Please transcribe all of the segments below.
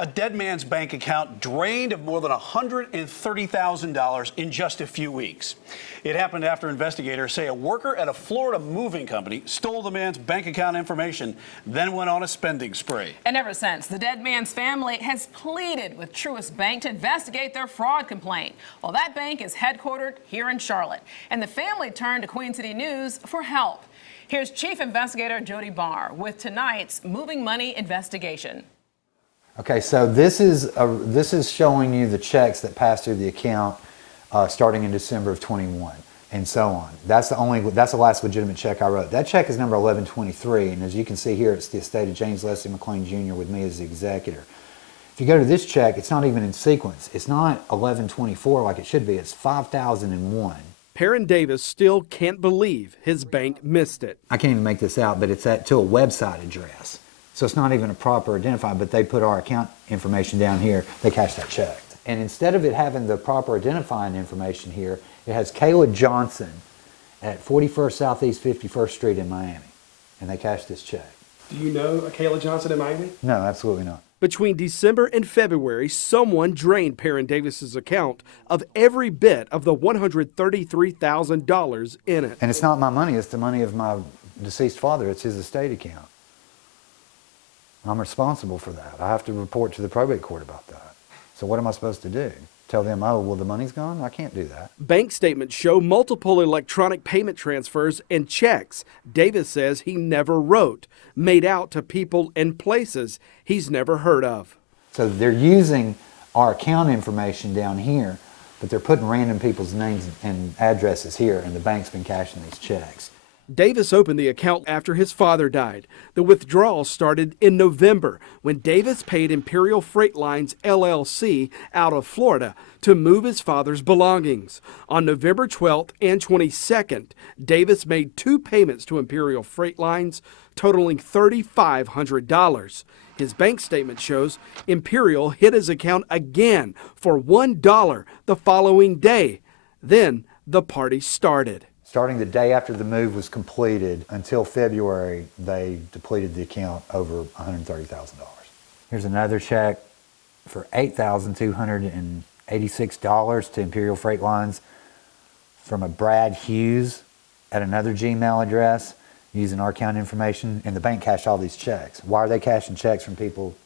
A dead man's bank account drained of more than $130,000 in just a few weeks. It happened after investigators say a worker at a Florida moving company stole the man's bank account information, then went on a spending spree. And ever since, the dead man's family has pleaded with Truist Bank to investigate their fraud complaint. Well, that bank is headquartered here in Charlotte, and the family turned to Queen City News for help. Here's Chief Investigator Jody Barr with tonight's moving money investigation. Okay, so this is showing you the checks that passed through the account starting in December of 21 and so on. That's the last legitimate check I wrote. That check is number 1123, and as you can see here, it's the estate of James Leslie McLean Jr. with me as the executor. If you go to this check, it's not even in sequence. It's not 1124 like it should be. It's 5001. Perran Davis still can't believe his bank missed it. I can't even make this out, but it's to a website address. So it's not even a proper identifier, but they put our account information down here. They cashed that check. And instead of it having the proper identifying information here, it has Kayla Johnson at 41st Southeast 51st Street in Miami. And they cashed this check. Do you know a Kayla Johnson in Miami? No, absolutely not. Between December and February, someone drained Perran Davis's account of every bit of the $133,000 in it. And it's not my money, it's the money of my deceased father. It's his estate account. I'm responsible for that. I have to report to the probate court about that. So what am I supposed to do? Tell them, oh, well, the money's gone? I can't do that. Bank statements show multiple electronic payment transfers and checks Davis says he never wrote, made out to people and places he's never heard of. So they're using our account information down here, but they're putting random people's names and addresses here, and the bank's been cashing these checks. Davis opened the account after his father died. The withdrawal started in November when Davis paid Imperial Freight Lines LLC out of Florida to move his father's belongings. On November 12th and 22nd, Davis made 2 payments to Imperial Freight Lines totaling $3,500. His bank statement shows Imperial hit his account again for $1 the following day. Then the party started. Starting the day after the move was completed until February, they depleted the account over $130,000. Here's another check for $8,286 to Imperial Freight Lines from a Brad Hughes at another Gmail address using our account information, and the bank cashed all these checks. Why are they cashing checks from people?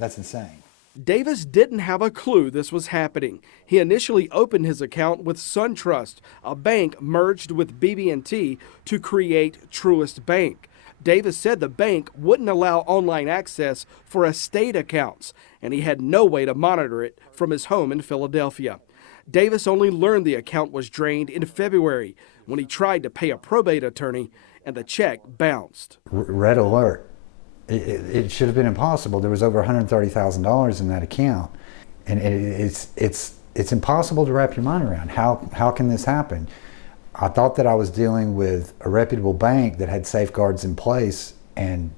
That's insane. Davis didn't have a clue this was happening. He initially opened his account with SunTrust, a bank merged with BB&T to create Truist Bank. Davis said the bank wouldn't allow online access for estate accounts, and he had no way to monitor it from his home in Philadelphia. Davis only learned the account was drained in February when he tried to pay a probate attorney and the check bounced. Red alert. It should have been impossible. There was over $130,000 in that account, and it's impossible to wrap your mind around. How can this happen? I thought that I was dealing with a reputable bank that had safeguards in place, and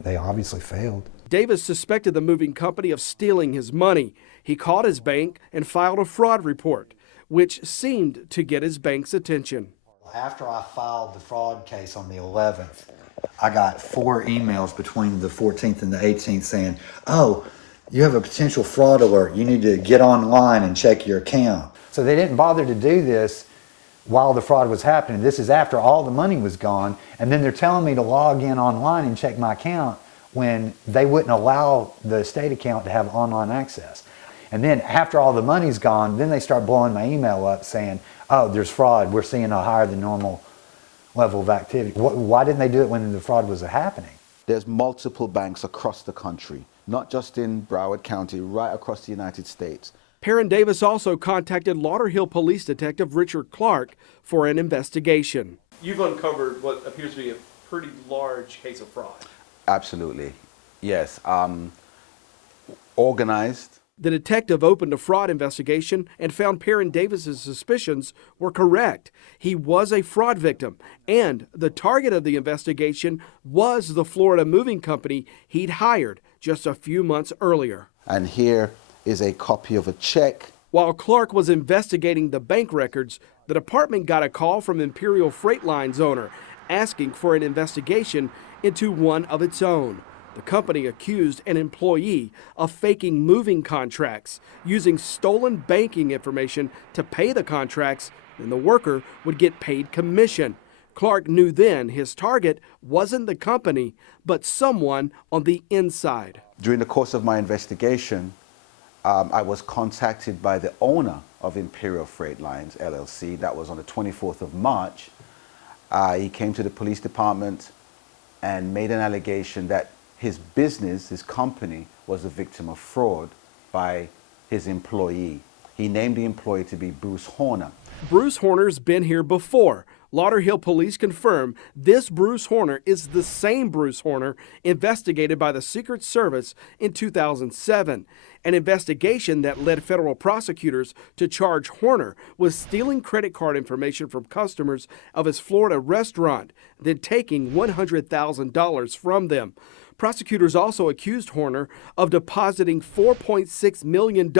they obviously failed. Davis suspected the moving company of stealing his money. He called his bank and filed a fraud report, which seemed to get his bank's attention. After I filed the fraud case on the 11th, I got 4 emails between the 14th and the 18th saying, oh, you have a potential fraud alert. You need to get online and check your account. So they didn't bother to do this while the fraud was happening. This is after all the money was gone. And then they're telling me to log in online and check my account when they wouldn't allow the estate account to have online access. And then after all the money's gone, then they start blowing my email up saying, oh, there's fraud. We're seeing a higher than normal level of activity. Why didn't they do it when the fraud was happening? There's multiple banks across the country, not just in Broward County, right across the United States. Perran Davis also contacted Lauderhill Police Detective Richard Clarke for an investigation. You've uncovered what appears to be a pretty large case of fraud. Absolutely, yes. Organized. The detective opened a fraud investigation and found Perran Davis's suspicions were correct. He was a fraud victim, and the target of the investigation was the Florida moving company he'd hired just a few months earlier. And here is a copy of a check. While Clarke was investigating the bank records, the department got a call from Imperial Freight Lines owner asking for an investigation into one of its own. The company accused an employee of faking moving contracts, using stolen banking information to pay the contracts, and the worker would get paid commission. Clarke knew then his target wasn't the company, but someone on the inside. During the course of my investigation, I was contacted by the owner of Imperial Freight Lines, LLC. That was on the 24th of March. He came to the police department and made an allegation that his business, his company, was a victim of fraud by his employee. He named the employee to be Bruce Horner. Bruce Horner's been here before. Lauderhill police confirm this Bruce Horner is the same Bruce Horner investigated by the Secret Service in 2007, an investigation that led federal prosecutors to charge Horner with stealing credit card information from customers of his Florida restaurant, then taking $100,000 from them. Prosecutors also accused Horner of depositing $4.6 million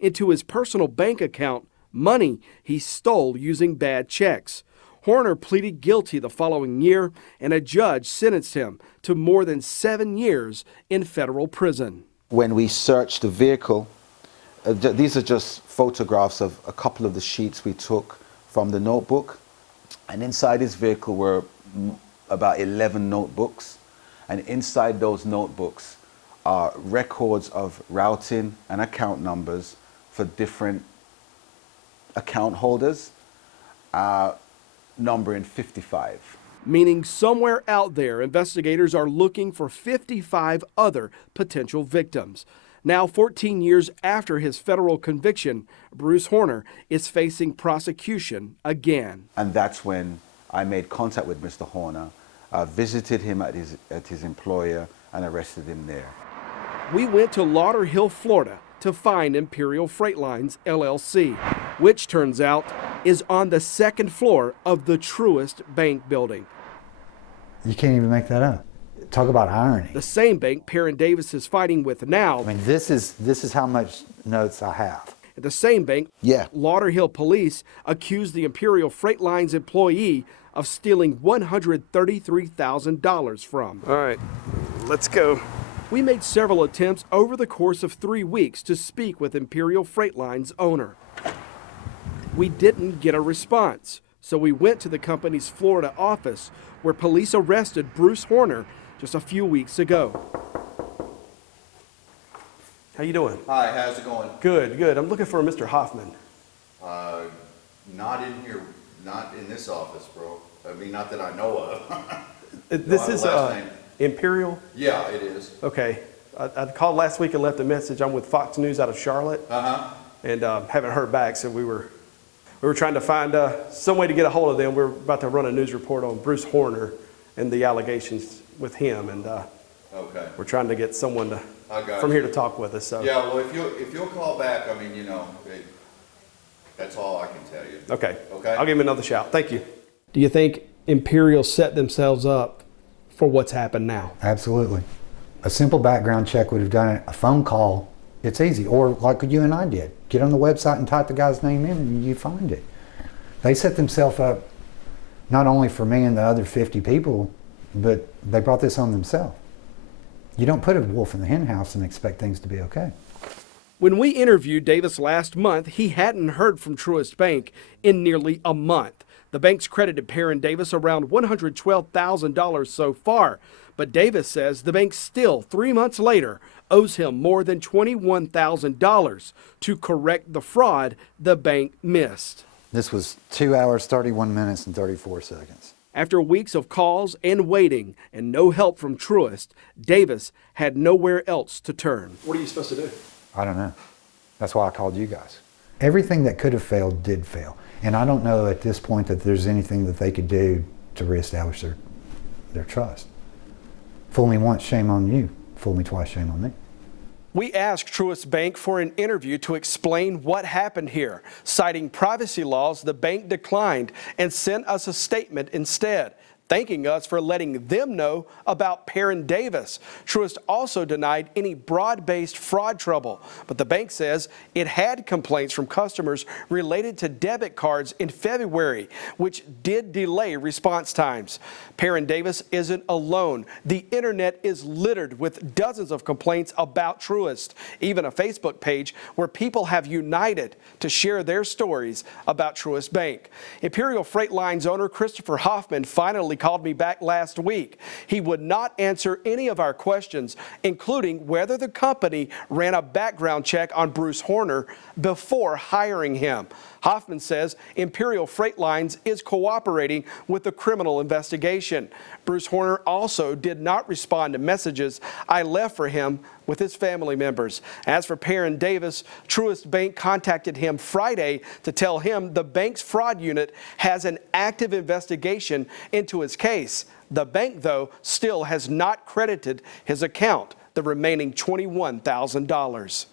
into his personal bank account, money he stole using bad checks. Horner pleaded guilty the following year, and a judge sentenced him to more than 7 years in federal prison. When we searched the vehicle, these are just photographs of a couple of the sheets we took from the notebook. And inside his vehicle were about 11 notebooks. And inside those notebooks are records of routing and account numbers for different account holders, numbering 55. Meaning somewhere out there, investigators are looking for 55 other potential victims. Now, 14 years after his federal conviction, Bruce Horner is facing prosecution again. And that's when I made contact with Mr. Horner, visited him at his employer, and arrested him there. We went to Lauderhill, Florida to find Imperial Freight Lines, LLC, which turns out is on the second floor of the Truist Bank building. You can't even make that up. Talk about irony. The same bank Perran Davis is fighting with now. I mean, this is how much notes I have. At the same bank, Yeah. Lauderhill police accused the Imperial Freight Lines employee of stealing $133,000 from. All right, let's go. We made several attempts over the course of 3 weeks to speak with Imperial Freight Lines owner. We didn't get a response, so we went to the company's Florida office where police arrested Bruce Horner just a few weeks ago. How you doing? Hi, how's it going? Good, good. I'm looking for Mr. Hoffman. Not in here, not in this office, bro. I mean, not that I know of. This is last name. Imperial? Yeah, it is. Okay. I called last week and left a message. I'm with Fox News out of Charlotte. And haven't heard back, so we were trying to find some way to get a hold of them. We're about to run a news report on Bruce Horner and the allegations with him, and Okay. we're trying to get someone from here to talk with us. So. Yeah, well, if you'll call back, I mean, you know, that's all I can tell you. Okay. Okay. I'll give him another shout. Thank you. Do you think Imperial set themselves up for what's happened now? Absolutely. A simple background check would have done it. A phone call, it's easy. Or like you and I did. Get on the website and type the guy's name in and you find it. They set themselves up not only for me and the other 50 people, but they brought this on themselves. You don't put a wolf in the hen house and expect things to be okay. When we interviewed Davis last month, he hadn't heard from Truist Bank in nearly a month. The bank's credited Perran Davis around $112,000 so far, but Davis says the bank still, 3 months later, owes him more than $21,000 to correct the fraud the bank missed. This was 2 hours, 31 minutes, and 34 seconds. After weeks of calls and waiting and no help from Truist, Davis had nowhere else to turn. What are you supposed to do? I don't know. That's why I called you guys. Everything that could have failed did fail. And I don't know at this point that there's anything that they could do to reestablish their trust. Fool me once, shame on you. Fool me twice, shame on me. We asked Truist Bank for an interview to explain what happened here. Citing privacy laws, the bank declined and sent us a statement instead. thanking us for letting them know about Perran Davis. Truist also denied any broad-based fraud trouble, but the bank says it had complaints from customers related to debit cards in February, which did delay response times. Perran Davis isn't alone. The internet is littered with dozens of complaints about Truist, even a Facebook page where people have united to share their stories about Truist Bank. Imperial Freight Lines owner Christopher Hoffman finally called me back last week. He would not answer any of our questions, including whether the company ran a background check on Bruce Horner before hiring him. Hoffman says Imperial Freight Lines is cooperating with the criminal investigation. Bruce Horner also did not respond to messages I left for him with his family members. As for Perran Davis, Truist Bank contacted him Friday to tell him the bank's fraud unit has an active investigation into his case. The bank, though, still has not credited his account the remaining $21,000.